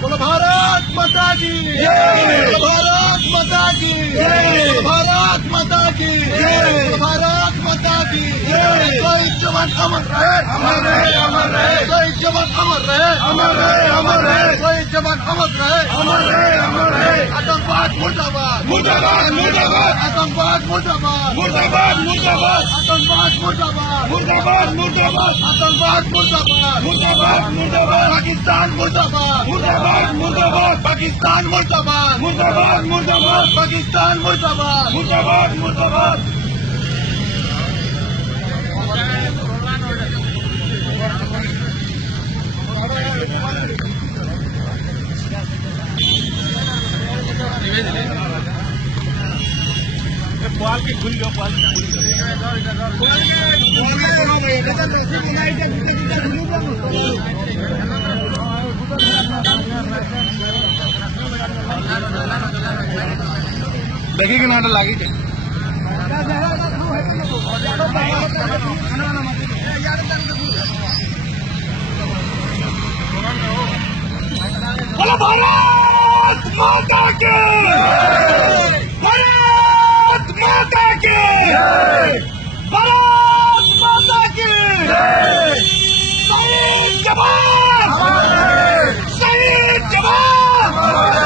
बोलो भारत माता की जय, भारत माता की जय, भारत माता की जय, भारत माता की जय। शहीद जवान अमर रहे, अमर रहे, अमर रहे। शहीद जवान अमर रहे, अमर रहे, अमर रहे। शहीद जवान अमर रहे, अमर रहे, अमर रहे। आतंकवाद मुर्दाबाद, मुर्दाबाद, मुर्दाबाद। आतंकवाद मुर्दाबाद, मुर्दाबाद, मुर्दाबाद। आतंकवाद मुर्दाबाद, मुर्दाबाद, मुर्दाबाद। आतंकवाद मुर्दाबाद, मुर्दाबाद, मुर्दाबाद। पाकिस्तान मुर्दाबाद, मुर्दाबाद, मुर्दाबाद। पाकिस्तान मुर्दाबाद, मुर्दाबाद, मुर्दाबाद। पाकिस्तान मुर्दाबाद, मुर्दाबाद, मुर्दाबाद। पाल की खुल गया, पाल की देखिए ना लागी थे बोलो भारत माता की, भारत माता की, भारत माता की। शहीद जवान, शहीद जवान।